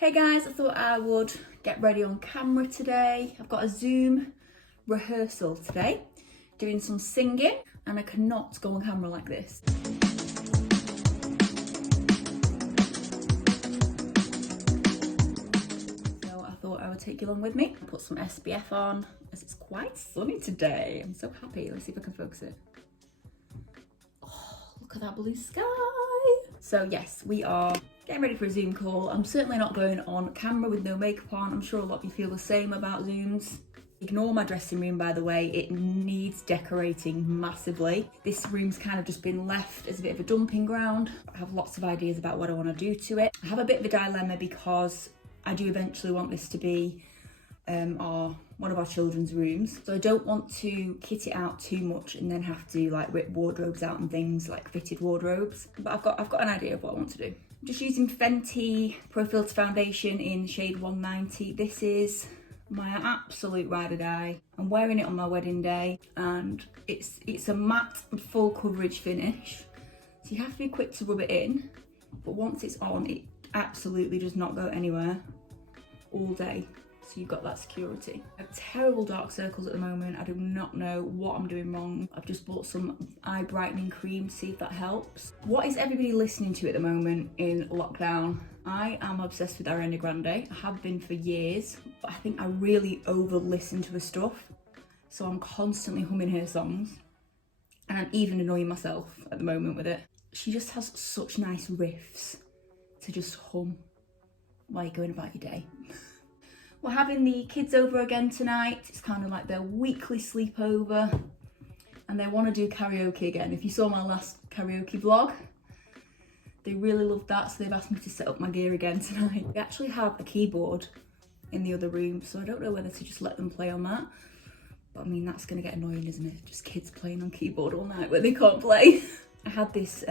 Hey guys, I thought I would get ready on camera today. I've got a Zoom rehearsal today, doing some singing, and I cannot go on camera like this. So I thought I would take you along with me, put some SPF on, as it's quite sunny today. I'm so happy. Let's see if I can focus it. Oh, look at that blue sky. So yes, we are getting ready for a Zoom call. I'm certainly not going on camera with no makeup on. I'm sure a lot of you feel the same about Zooms. Ignore my dressing room, by the way. It needs decorating massively. This room's kind of just been left as a bit of a dumping ground. I have lots of ideas about what I want to do to it. I have a bit of a dilemma because I do eventually want this to be one of our children's rooms. So I don't want to kit it out too much and then have to like rip wardrobes out and things, like fitted wardrobes. But I've got an idea of what I want to do. I'm just using Fenty Pro Filter Foundation in the shade 190. This is my absolute ride or die. I'm wearing it on my wedding day, and it's a matte full coverage finish. So you have to be quick to rub it in, but once it's on, it absolutely does not go anywhere all day. So you've got that security. I have terrible dark circles at the moment. I do not know what I'm doing wrong. I've just bought some eye brightening cream to see if that helps. What is everybody listening to at the moment in lockdown? I am obsessed with Ariana Grande. I have been for years, but I think I really over listen to her stuff. So I'm constantly humming her songs, and I'm even annoying myself at the moment with it. She just has such nice riffs to just hum while you're going about your day. We're having the kids over again tonight. It's kind of like their weekly sleepover, and they want to do karaoke again. If you saw my last karaoke vlog, they really loved that, so they've asked me to set up my gear again tonight. We actually have a keyboard in the other room, so I don't know whether to just let them play on that. But I mean, that's going to get annoying, isn't it? Just kids playing on keyboard all night where they can't play. I had this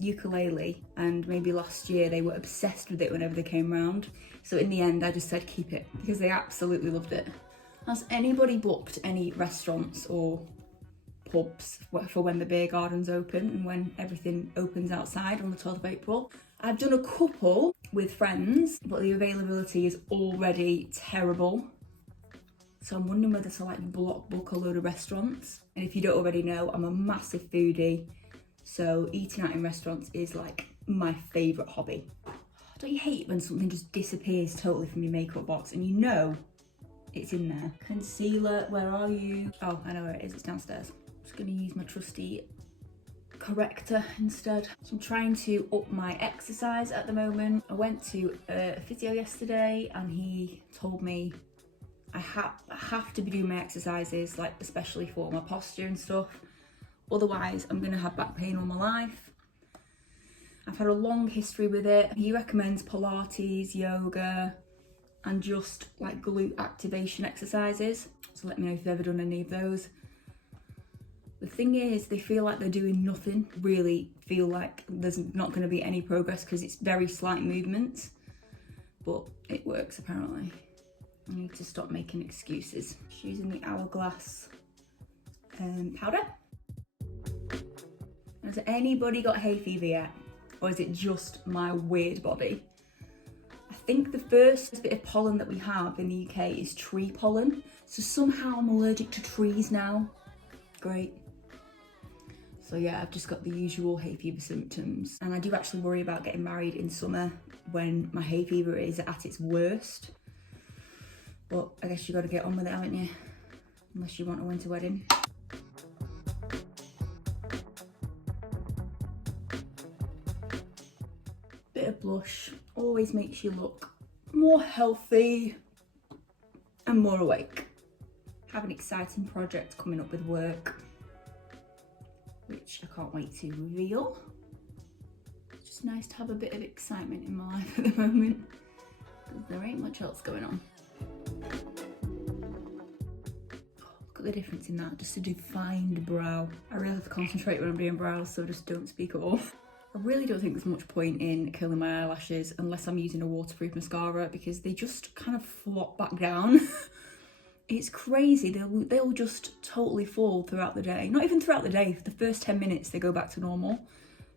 ukulele, and maybe last year they were obsessed with it whenever they came round. So in the end, I just said keep it because they absolutely loved it. Has anybody booked any restaurants or pubs for when the beer garden's open and when everything opens outside on the 12th of April? I've done a couple with friends, but the availability is already terrible. So I'm wondering whether to like block book a load of restaurants. And if you don't already know, I'm a massive foodie. So eating out in restaurants is like my favourite hobby. Don't you hate when something just disappears totally from your makeup box and you know it's in there? Concealer, where are you? Oh, I know where it is, it's downstairs. I'm just gonna use my trusty corrector instead. So I'm trying to up my exercise at the moment. I went to a physio yesterday and he told me I have to be doing my exercises, like especially for my posture and stuff. Otherwise, I'm gonna have back pain all my life. I've had a long history with it. He recommends Pilates, yoga, and just like glute activation exercises. So let me know if you've ever done any of those. The thing is, they feel like they're doing nothing. Really feel like there's not gonna be any progress because it's very slight movements, but it works apparently. I need to stop making excuses. Just using the Hourglass powder. Has anybody got hay fever yet? Or is it just my weird body? I think the first bit of pollen that we have in the UK is tree pollen. So somehow I'm allergic to trees now. Great. So yeah, I've just got the usual hay fever symptoms. And I do actually worry about getting married in summer when my hay fever is at its worst. But I guess you got to get on with it, haven't you? Unless you want a winter wedding. Bit of blush always makes you look more healthy and more awake. Have an exciting project coming up with work, which I can't wait to reveal. It's just nice to have a bit of excitement in my life at the moment because there ain't much else going on. Look at the difference in that, just a defined brow. I really have to concentrate when I'm doing brows, so just don't speak at all. I really don't think there's much point in curling my eyelashes unless I'm using a waterproof mascara because they just kind of flop back down. It's crazy, they'll just totally fall throughout the day. Not even throughout the day, for the first 10 minutes they go back to normal.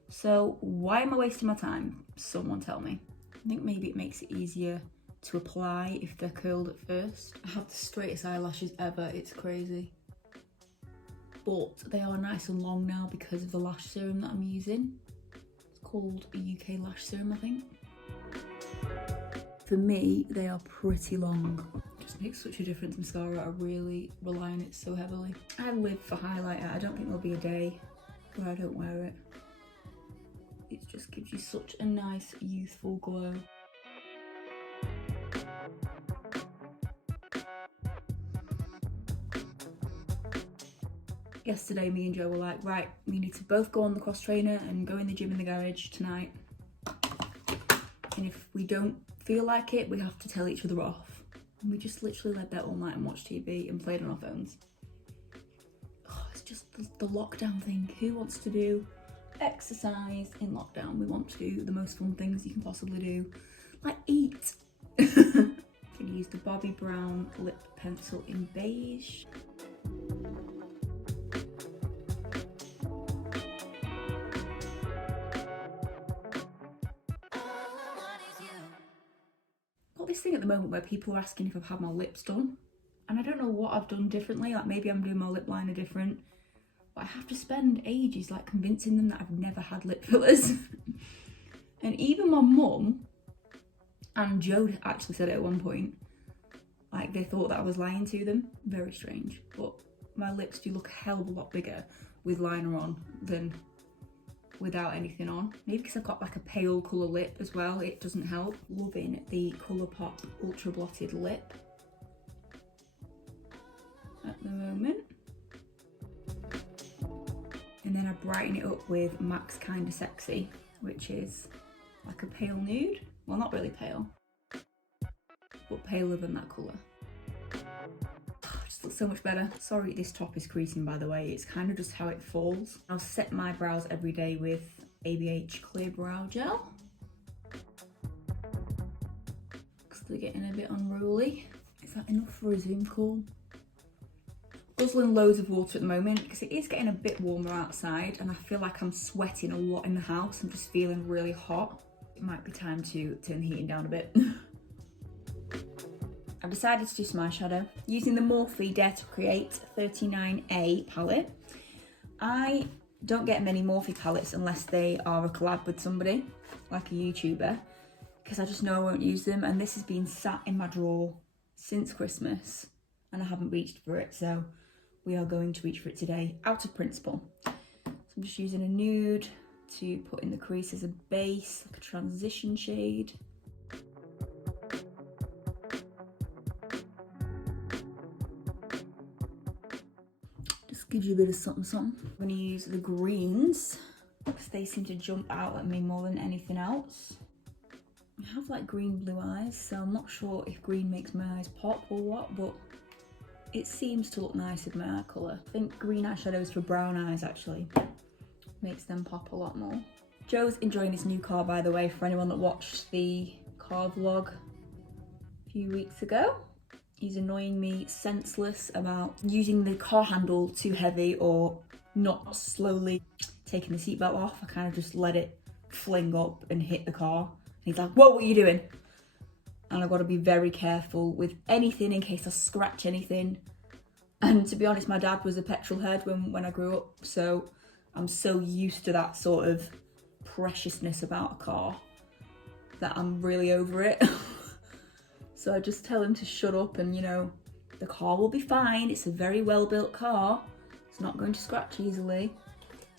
So why am I wasting my time? Someone tell me. I think maybe it makes it easier to apply if they're curled at first. I have the straightest eyelashes ever, it's crazy. But they are nice and long now because of the lash serum that I'm using. It's called a UK lash serum, I think. For me, they are pretty long. It just makes such a difference, mascara. I really rely on it so heavily. I live for highlighter. I don't think there'll be a day where I don't wear it. It just gives you such a nice, youthful glow. Yesterday, me and Joe were like, right, we need to both go on the cross trainer and go in the gym in the garage tonight. And if we don't feel like it, we have to tell each other off. And we just literally led there all night and watched TV and played on our phones. Oh, it's just the lockdown thing. Who wants to do exercise in lockdown? We want to do the most fun things you can possibly do, like eat. I'm gonna use the Bobbi Brown lip pencil in beige. Got this thing at the moment where people are asking if I've had my lips done, and I don't know what I've done differently. Like maybe I'm doing my lip liner different, but I have to spend ages like convincing them that I've never had lip fillers. And even my mum and Joe actually said it at one point, like they thought that I was lying to them. Very strange, but my lips do look a hell of a lot bigger with liner on than without anything on. Maybe because I've got like a pale colour lip as well, it doesn't help. Loving the Colourpop Ultra Blotted Lip at the moment. And then I brighten it up with MAC's Kinda Sexy, which is like a pale nude. Well, not really pale, but paler than that colour. Just looks so much better. Sorry this top is creasing, by the way. It's kind of just how it falls. I'll set my brows every day with ABH Clear Brow Gel, because they're getting a bit unruly. Is that enough for a Zoom call? Guzzling loads of water at the moment because it is getting a bit warmer outside and I feel like I'm sweating a lot in the house. I'm just feeling really hot. It might be time to turn the heating down a bit. I've decided to do some eyeshadow using the Morphe Dare to Create 39A palette. I don't get many Morphe palettes unless they are a collab with somebody, like a YouTuber, because I just know I won't use them, and this has been sat in my drawer since Christmas and I haven't reached for it, so we are going to reach for it today, out of principle. So I'm just using a nude to put in the crease as a base, like a transition shade. Gives you a bit of something something. I'm going to use the greens because they seem to jump out at me more than anything else. I have like green blue eyes, so I'm not sure if green makes my eyes pop or what, but it seems to look nice with my eye colour. I think green eyeshadows for brown eyes actually makes them pop a lot more. Joe's enjoying his new car, by the way, for anyone that watched the car vlog a few weeks ago. He's annoying me senseless about using the car handle too heavy or not slowly taking the seatbelt off. I kind of just let it fling up and hit the car. And he's like, whoa, what are you doing? And I've got to be very careful with anything in case I scratch anything. And to be honest, my dad was a petrol head when I grew up. So I'm so used to that sort of preciousness about a car that I'm really over it. So I just tell him to shut up and, you know, the car will be fine. It's a very well-built car. It's not going to scratch easily.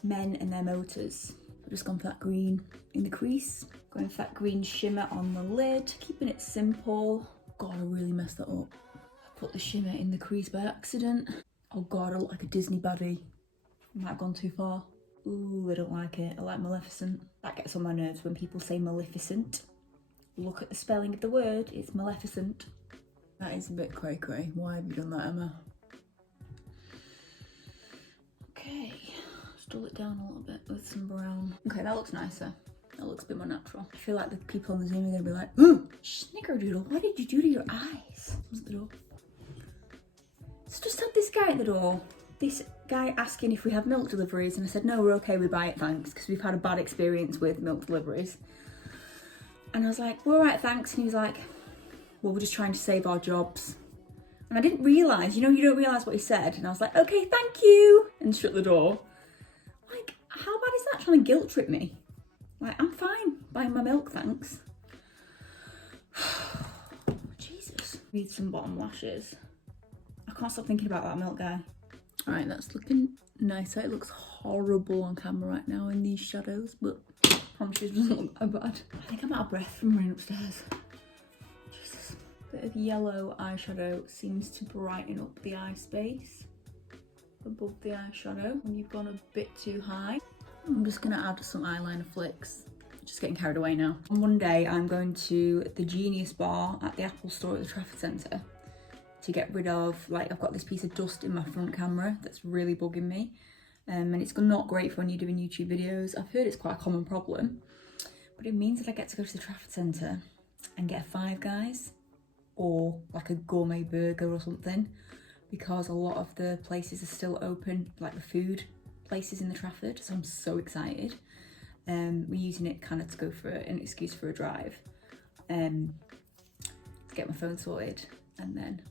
Men and their motors. I've just gone for that green in the crease. Going for that green shimmer on the lid. Keeping it simple. God, I really messed that up. I put the shimmer in the crease by accident. Oh God, I look like a Disney baddie. I might have gone too far. Ooh, I don't like it. I like Maleficent. That gets on my nerves when people say Maleficent. Look at the spelling of the word, it's Maleficent. That is a bit cray-cray. Why have you done that, Emma? Okay, just dull it down a little bit with some brown. Okay, that looks nicer. That looks a bit more natural. I feel like the people on the Zoom are gonna be like, Snickerdoodle, what did you do to your eyes? Who's at the door? So just had this guy at the door. This guy asking if we have milk deliveries, and I said, no, we're okay, we buy it, thanks, because we've had a bad experience with milk deliveries. And I was like, well, all right, thanks. And he was like, well, we're just trying to save our jobs. And I didn't realise, you know, you don't realise what he said. And I was like, okay, thank you. And shut the door. Like, how bad is that, trying to guilt trip me? Like, I'm fine buying my milk, thanks. Jesus. Need some bottom lashes. I can't stop thinking about that milk guy. All right, that's looking nicer. It looks horrible on camera right now in these shadows, but I promise you it doesn't look that bad. I think I'm out of breath from running upstairs. Jesus. Bit of yellow eyeshadow seems to brighten up the eye space above the eyeshadow when you've gone a bit too high. I'm just gonna add some eyeliner flicks. Just getting carried away now. On Monday, I'm going to the Genius bar at the Apple store at the Trafford Centre to get rid of, like, I've got this piece of dust in my front camera that's really bugging me. And it's not great for when you're doing YouTube videos. I've heard it's quite a common problem, but it means that I get to go to the Trafford Centre and get a Five Guys or like a gourmet burger or something, because a lot of the places are still open, like the food places in the Trafford, so I'm so excited. We're using it kind of to go for an excuse for a drive, to get my phone sorted and then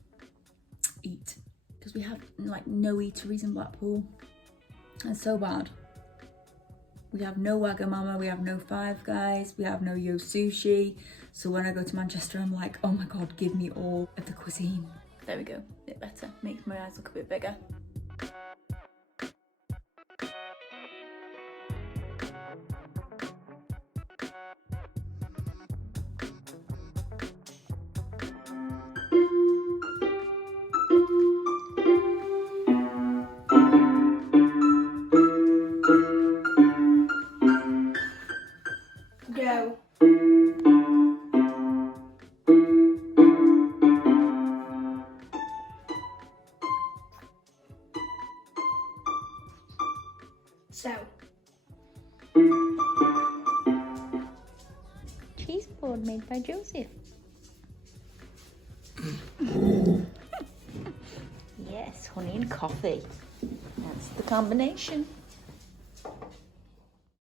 eat, because we have like no eateries in Blackpool. It's so bad. We have no Wagamama, we have no Five Guys, we have no Yo Sushi. So when I go to Manchester, I'm like, oh my God, give me all of the cuisine. There we go, a bit better. Makes my eyes look a bit bigger. Go. So. Cheese board made by Joseph. Yes, honey and coffee. That's the combination.